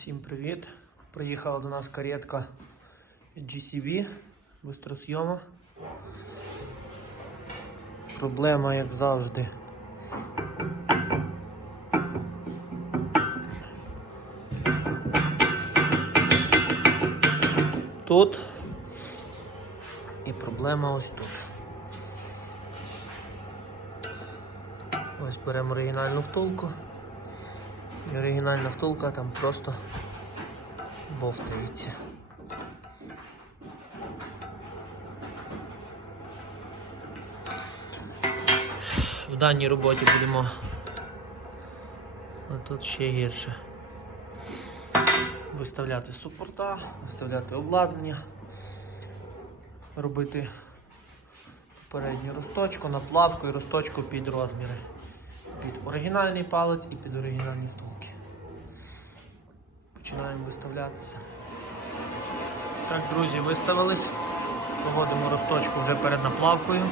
Всім привіт! Приїхала до нас каретка GCV, бистросйома. Проблема, як завжди. Тут і проблема ось тут. Ось беремо оригінальну втулку. І оригінальна втулка там просто бовтається. В даній роботі будемо, а тут ще гірше, виставляти супорта, виставляти обладнання, робити попередню розточку, наплавку і розточку під розміри. Під оригінальний палець і під оригінальні втулки. Починаємо виставлятися. Так, друзі, виставились. Проводимо розточку вже перед наплавкою.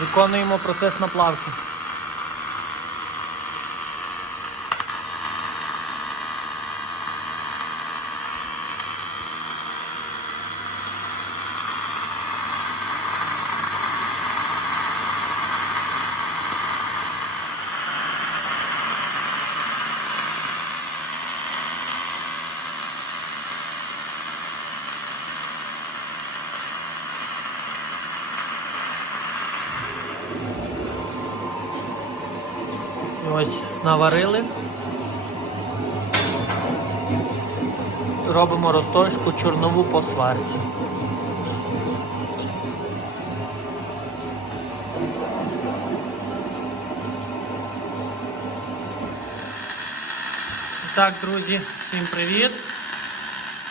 Виконуємо процес наплавки. Ось наварили, робимо розточку чорнову по сварці. Так, друзі, всім привіт!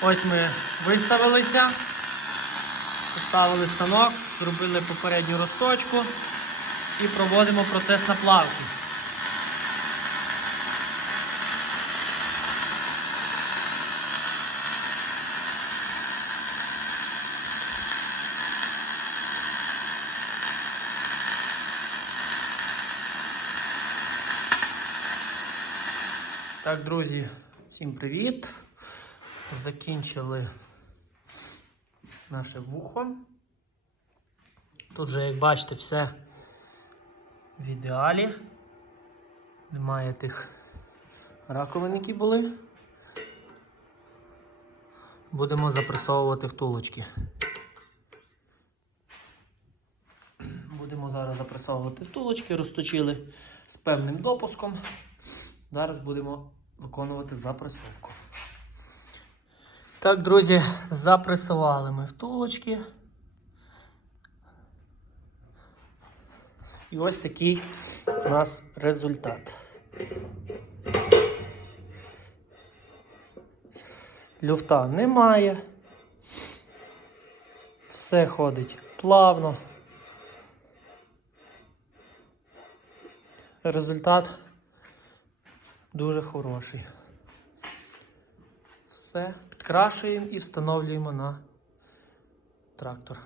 Ось ми виставилися, поставили станок, зробили попередню розточку і проводимо процес наплавки. Так, друзі, всім привіт! Закінчили наше вухо. Тут же, як бачите, все в ідеалі. Немає тих раковин, які були. Будемо запресовувати втулочки. Будемо зараз запресовувати втулочки, розточили з певним допуском. Зараз будемо виконувати запресовку. Так, друзі, запресували ми втулочки. І ось такий у нас результат. Люфта немає. Все ходить плавно. Результат дуже хороший. Все, підкрашуємо і встановлюємо на трактор.